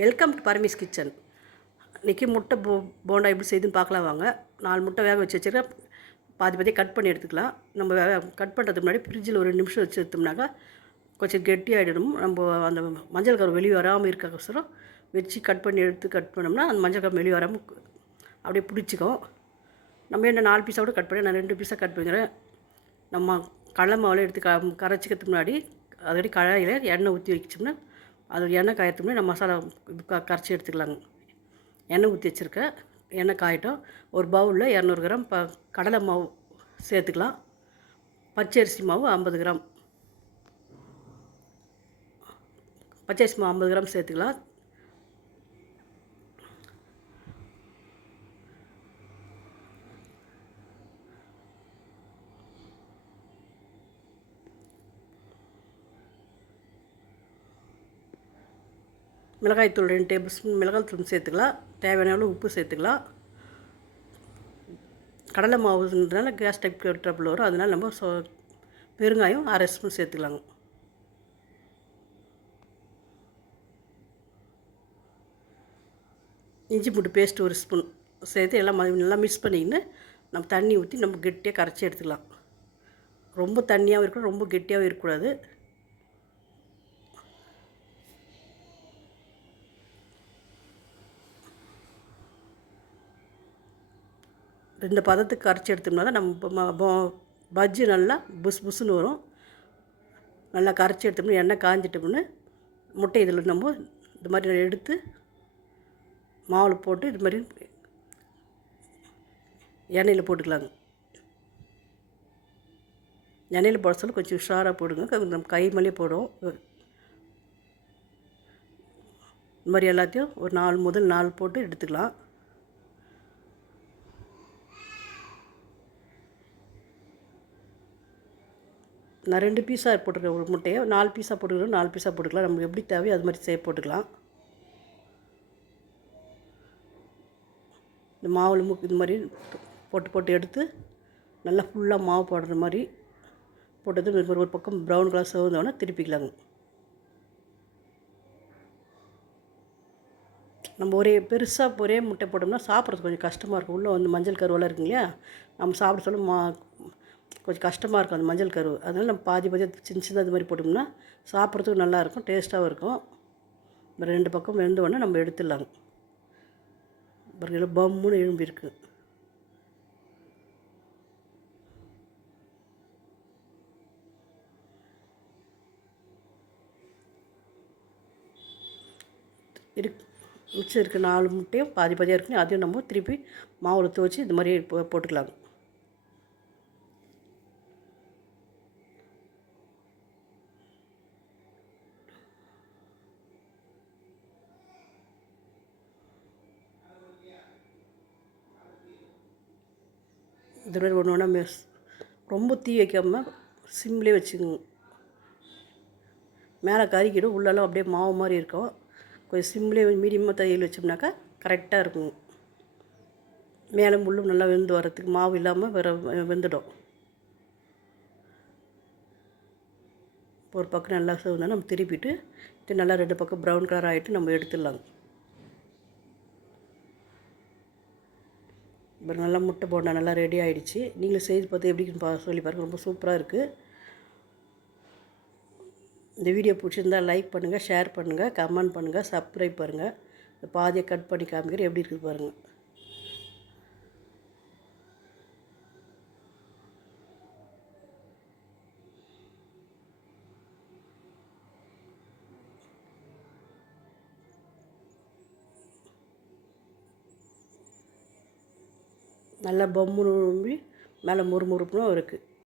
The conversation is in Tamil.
வெல்கம் டு பரமேஸ் கிச்சன் இன்றைக்கி முட்டை போ போண்டா எப்படி செய்துன்னு பார்க்கலாம் வாங்க. நாலு முட்டை வேக வச்சு வச்சுருக்கேன். பாதி பாதி கட் பண்ணி எடுத்துக்கலாம். நம்ம வேக கட் பண்ணுறதுக்கு முன்னாடி ஃப்ரிட்ஜில் ஒரு நிமிஷம் வச்சு எடுத்தோம்னாக்கா கொஞ்சம் கெட்டியாகிடணும் நம்ம அந்த மஞ்சள் கரு வெளியே வராமல் இருக்கக்கோசரம் வச்சு கட் பண்ணி எடுத்து கட் பண்ணோம்னா அந்த மஞ்சள் கரு வெளியே வராமல் அப்படியே பிடிச்சிக்கும். நம்ம என்ன நாலு பீஸாக கூட கட் பண்ணி நான் ரெண்டு பீஸாக கட் பண்ணிக்கிறேன். நம்ம கடலை மாவில் எடுத்து க கரைச்சிக்கிறதுக்கு முன்னாடி அதடி கழாயில் எண்ணெய் ஊற்றி வச்சோம்னா அது எண்ணெய் காயறதுக்கு முன்னாடி நம்ம மசாலா இது க கரைச்சி எடுத்துக்கலாங்க. எண்ணெய் ஊற்றி வச்சுருக்கேன் எண்ணெய் காயட்டும். ஒரு பவுலில் இரநூறு கிராம் ப கடலை மாவு சேர்த்துக்கலாம். பச்சரிசி மாவு ஐம்பது கிராம். பச்சரிசி மாவு ஐம்பது கிராம் சேர்த்துக்கலாம். மிளகாய்த்தூள் ரெண்டு டேபிள் ஸ்பூன் மிளகாய்த்தூள் சேர்த்துக்கலாம். தேவையான அளவு உப்பு சேர்த்துக்கலாம். கடலை மாவுன்றதுனால கேஸ் டைப் ட்ரபிள் வரும். அதனால் நம்ம சோ பெருங்காயம் அரை ஸ்பூன் சேர்த்துக்கலாங்க. இஞ்சி பூண்டு பேஸ்ட் ஒரு ஸ்பூன் சேர்த்து எல்லாம் நல்லா மிக்ஸ் பண்ணிக்கின்னு நம்ம தண்ணி ஊற்றி நம்ம கெட்டியாக கரைச்சி எடுத்துக்கலாம். ரொம்ப தண்ணியாகவும் இருக்கணும் ரொம்ப கெட்டியாகவும் இருக்கக்கூடாது. ரெண்டு பதத்துக்கு கரைச்சி எடுத்தோம்னா தான் நம்ம பஜ்ஜி நல்லா புஸ் புஸ்ஸுன்னு வரும். நல்லா கரைச்சி எடுத்தோம்னா எண்ணெய் காஞ்சிட்டோம்னு முட்டை இதில் நம்ம இந்த மாதிரி எடுத்து மாவில் போட்டு இது மாதிரி எண்ணெயில் போட்டுக்கலாங்க. எண்ணெயில் போட சொல்ல கொஞ்சம் உஷாராக போடுங்க. நம்ம கை மேலேயே போடுவோம் இந்த மாதிரி எல்லாத்தையும் ஒரு நாலு முதல் நாலு போட்டு எடுத்துக்கலாம். நான் ரெண்டு பீஸாக போட்டுருக்கேன் ஒரு முட்டையை. நாலு பீஸாக போட்டுக்கிறோம் நாலு பீஸாக போட்டுக்கலாம். நமக்கு எப்படி தேவையோ அது மாதிரி சேவ் போட்டுக்கலாம். இந்த மாவில் முக்கு இது மாதிரி போட்டு போட்டு எடுத்து நல்லா ஃபுல்லாக மாவு போடுற மாதிரி போட்டது இது மாதிரி ஒரு பக்கம் ப்ரௌன் கலர் சவுந்தோடனே திருப்பிக்கலாங்க. நம்ம ஒரே பெருசாக ஒரே முட்டை போட்டோம்னா சாப்பிட்றது கொஞ்சம் கஷ்டமாக இருக்கும். உள்ளே வந்து மஞ்சள் கருவெல்லாம் இருக்குங்க இல்லையா? நம்ம சாப்பிட சொல்ல மா கொஞ்சம் கஷ்டமாக இருக்கும் அந்த மஞ்சள் கரு அதனால் நம்ம பாதி பாதி சின்ன சின்னதாக இது மாதிரி போட்டோம்னா சாப்பிட்றதுக்கு நல்லாயிருக்கும் டேஸ்ட்டாகவும் இருக்கும். அப்புறம் ரெண்டு பக்கம் வெந்த உடனே நம்ம எடுத்துடலாங்க எல்லாம் பம்முன்னு எழும்பி இருக்கு. இருக்கு. மிச்சம் இருக்குது நாலு முட்டையும் பாதி பாதியாக இருக்குன்னு அதையும் நம்ம திருப்பி மாவில் துவச்சி இந்த மாதிரி போ- போட்டுக்கலாங்க இந்த மாதிரி ஒன்று ஒன்றா மிஸ் ரொம்ப தீ வைக்காமல் சிம்லேயே வச்சுக்கோங்க. மேலே கறிக்கிடும் உள்ளெல்லாம் அப்படியே மாவு மாதிரி இருக்கும். கொஞ்சம் சிம்லேயே மீடியமாக தையல் வச்சோம்னாக்கா கரெக்டாக இருக்கும் மேலே முள்ளும் நல்லா வெந்து வரத்துக்கு மாவு இல்லாமல் வேற வெந்துடும். ஒரு பக்கம் நல்லா சேர்ந்தா நம்ம திருப்பிட்டு இது நல்லா ரெண்டு பக்கம் ப்ரௌன் கலர் ஆகிட்டு நம்ம எடுத்துடலாங்க. இப்போ நல்லா முட்டை போண்டா நல்லா ரெடி ஆகிடுச்சு நீங்களும் செய்து பார்த்து எப்படி இருக்குன்னு பா சொல்லி பாருங்கள் ரொம்ப சூப்பராக இருக்குது இந்த வீடியோ பிடிச்சிருந்தா லைக் பண்ணுங்கள் ஷேர் பண்ணுங்கள் கமெண்ட் பண்ணுங்கள் சப்ஸ்கிரைப் பண்ணுங்கள் இந்த பாதியை கட் பண்ணி காமிக்கிறேன். எப்படி இருக்குது பாருங்கள் நல்லா பொம்முன்னு மேலே முறுமுறுப்புனும் இருக்குது.